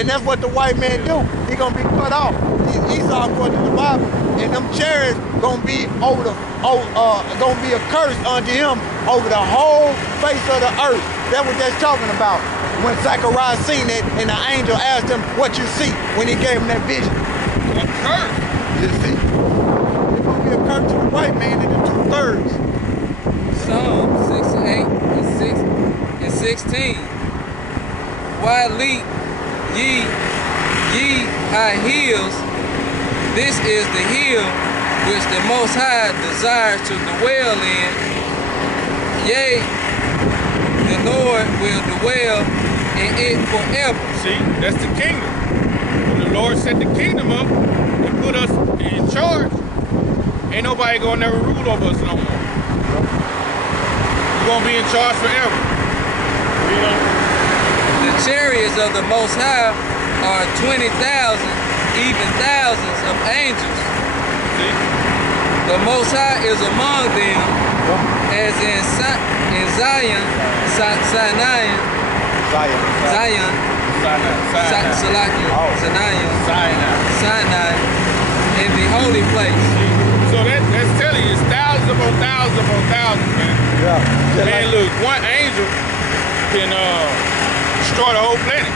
And that's what the white man do. He gonna be cut off. Esau, according to the Bible, and them chariots gonna be gonna be a curse unto him over the whole face of the earth. That's what that's talking about. When Zechariah seen it, and the angel asked him, "What you see?" when he gave him that vision. A curse. You see, it's gonna be a curse to the white man in the 2/3. Psalm 68 and 16. Why leap ye high hills? This is the hill which the Most High desires to dwell in. Yea, the Lord will dwell in it forever. See, that's the kingdom. When the Lord set the kingdom up and put us in charge, ain't nobody gonna never rule over us no more. We're gonna be in charge forever. You know? The chariots of the Most High are 20,000, even thousands of angels. See? The Most High is among them, as in Zion, Sinai, in the holy place. So that's telling you, it's thousands upon thousands upon thousands, man. Yeah. Man, look, one angel can destroy the whole planet.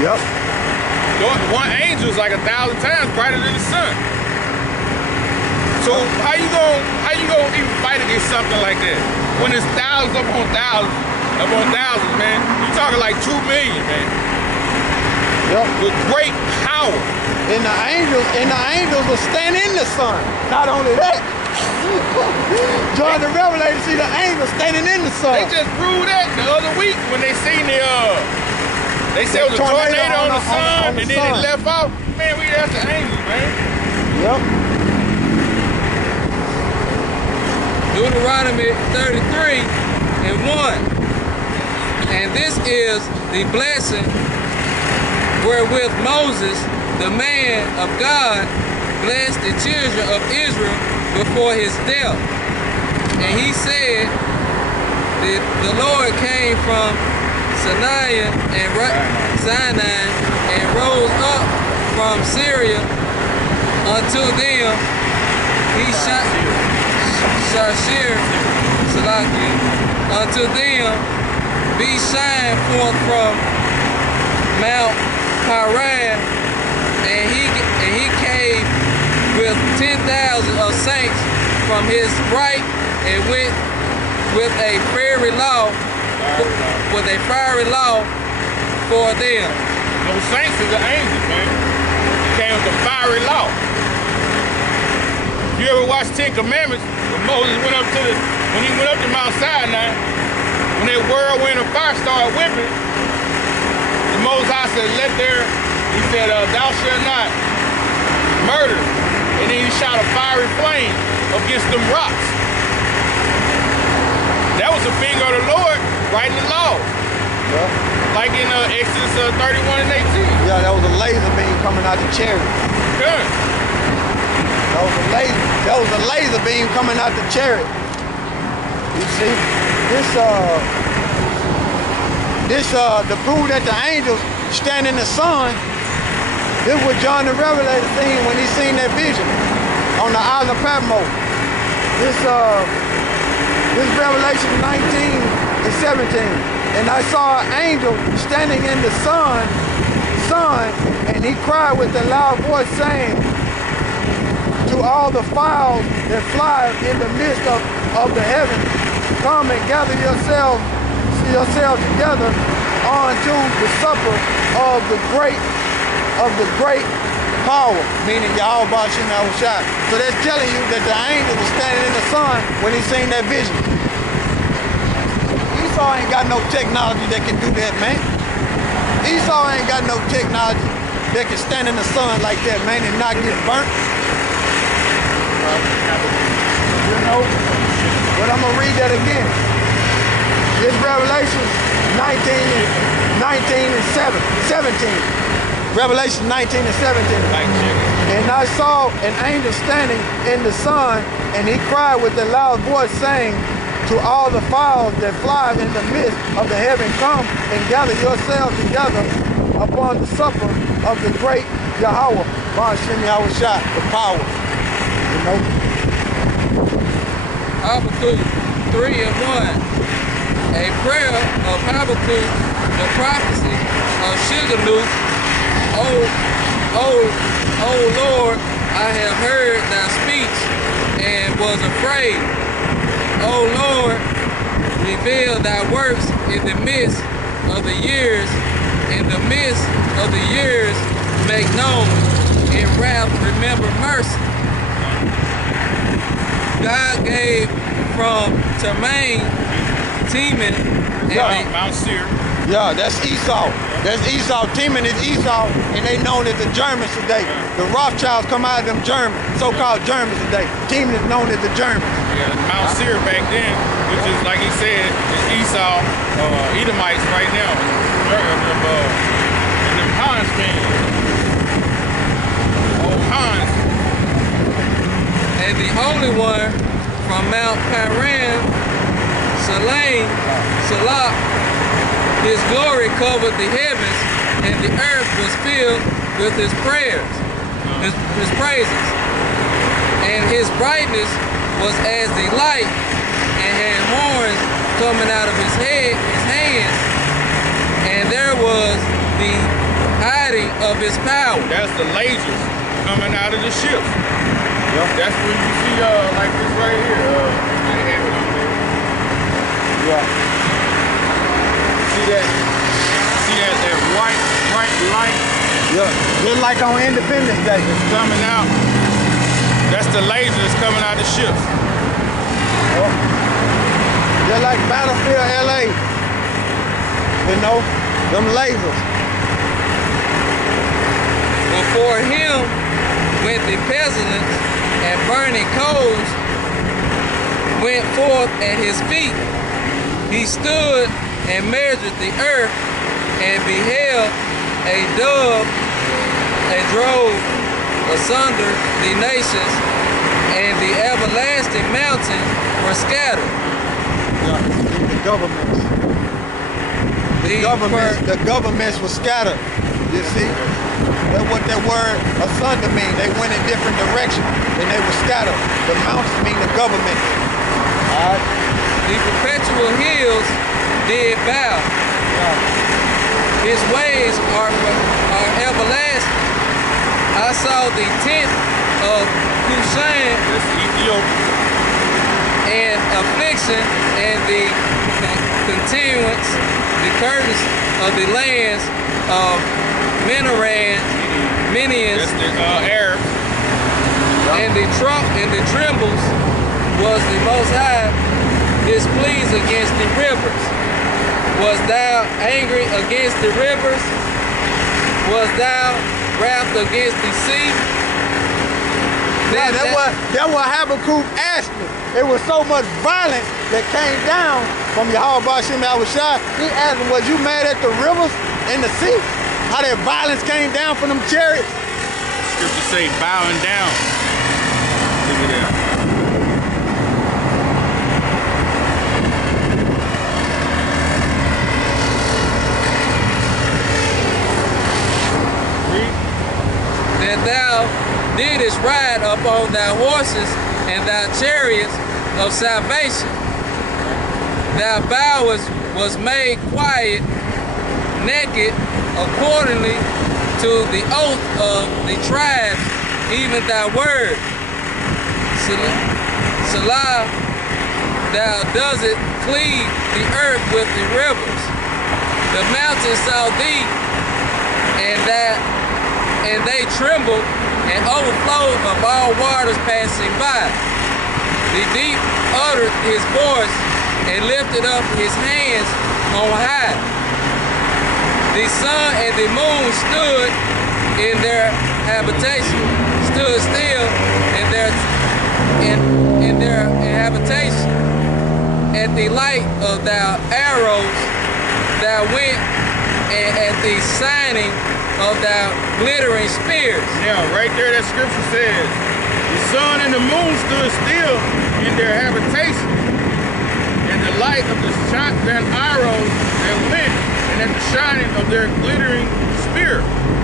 Yep. One angel is like 1,000 times brighter than the sun. So how you gonna even fight against something like that when it's thousands upon thousands, man? You talking like 2 million, man. Yep. With great power. And the angels will stand in the sun. Not only that, John the Revelator see the angels standing in the sun. They just proved that the other week when they seen they said it was a tornado on the sun, and then it left out. Man, that's the angels, man. Yep. Deuteronomy 33 and 1. And this is the blessing wherewith Moses, the man of God, blessed the children of Israel before his death. And he said that the Lord came from Sinai and rose up from Syria unto them. He shot unto them be shine forth from Mount Paran, and he came with 10,000 of saints from his right, and went with a fiery law for them. Those saints is the angels, man. Came with the fiery law. You ever watch 10 Commandments? When Moses went up to Mount Sinai, when that whirlwind of fire started whipping, the Most High said, he said, thou shalt not murder. And then he shot a fiery flame against them rocks. That was the finger of the Lord writing the law. Yeah. Like in Exodus 31 and 18. Yeah, that was a laser beam coming out the chariot. Good. That was a laser beam coming out the chariot. You see, to prove that the angels stand in the sun. This is what John the Revelator seen when he seen that vision on the island of Patmos. This Revelation 19 and 17. And I saw an angel standing in the sun, and he cried with a loud voice, saying to all the fowls that fly in the midst of the heaven, come and gather yourselves together unto the supper of the great power, meaning Yahweh Shah. So that's telling you that the angel was standing in the sun when he seen that vision. Esau ain't got no technology that can do that, man. Esau ain't got no technology that can stand in the sun like that, man, and not get burnt. You know, but I'm gonna read that again. It's Revelation 19 and 17. Revelation 19 and 17. And I saw an angel standing in the sun, and he cried with a loud voice, saying to all the fowls that fly in the midst of the heaven, come and gather yourselves together upon the supper of the great Yahweh, Ba'ashem Yahweh Shai, the power. You know? Habakkuk 3:1. A prayer of Habakkuk, the prophecy of Shiganoth. O Lord, I have heard thy speech and was afraid. O Lord, reveal thy works in the midst of the years. In the midst of the years, make known. In wrath, remember mercy. God gave from Teman, and Mount Seir. Yeah, that's Esau. That's Esau. Teman is Esau, and they known as the Germans today. The Rothschilds come out of them Germans, so-called Germans today. Teman is known as the Germans. Yeah, Mount Seir back then, which is, like he said, is Esau, Edomites right now. And them Hans kings. Old Hans. And the Holy One from Mount Paran, Salah, his glory covered the heavens, and the earth was filled with his prayers, his praises. And his brightness was as the light, and had horns coming out of his hands, and there was the hiding of his power. That's the lasers coming out of the ship. Yep. That's when you see like this right here. They have it on there. Yeah. See that white light? Yeah. Just like on Independence Day. It's coming out. That's the laser that's coming out of the ships. Oh. Just like Battlefield LA. You know, them lasers. Before him went the pestilence, and burning coals went forth at his feet. He stood and measured the earth, and beheld a dove, and drove asunder the nations, and the everlasting mountains were scattered. The governments. The governments were scattered. You see? That's what that word asunder mean. They went in different directions and they were scattered. The mountains mean the government. Alright? The perpetual hills did bow. Yeah. His ways are everlasting. I saw the tent of Cushan and affliction, and the continuance, the curtains of the lands of Minians, Arabs. and the trembles was the Most High displeased against the rivers. Was thou angry against the rivers? Was thou wrath against the sea? That's what Habakkuk asked me. It was so much violence that came down from Yahweh Ba'ashem Yahweh Shai. He asked me, was you mad at the rivers and the sea? How that violence came down from them chariots? Scripture say bowing down. Look at that. That thou didst ride upon thy horses and thy chariots of salvation. Thy bowels was made quiet, naked, accordingly to the oath of the tribes, even thy word. Salah, thou doest cleave the earth with the rivers. The mountains saw thee, and they trembled, and overflowed of all waters passing by. The deep uttered his voice, and lifted up his hands on high. The sun and the moon stood in their habitation, stood still in their habitation. At the light of thy arrows, thou went, and at the shining of thy glittering spears. Now, right there, that scripture says, the sun and the moon stood still in their habitation, and the light of the shot and arrows that went, and and at the shining of their glittering spear.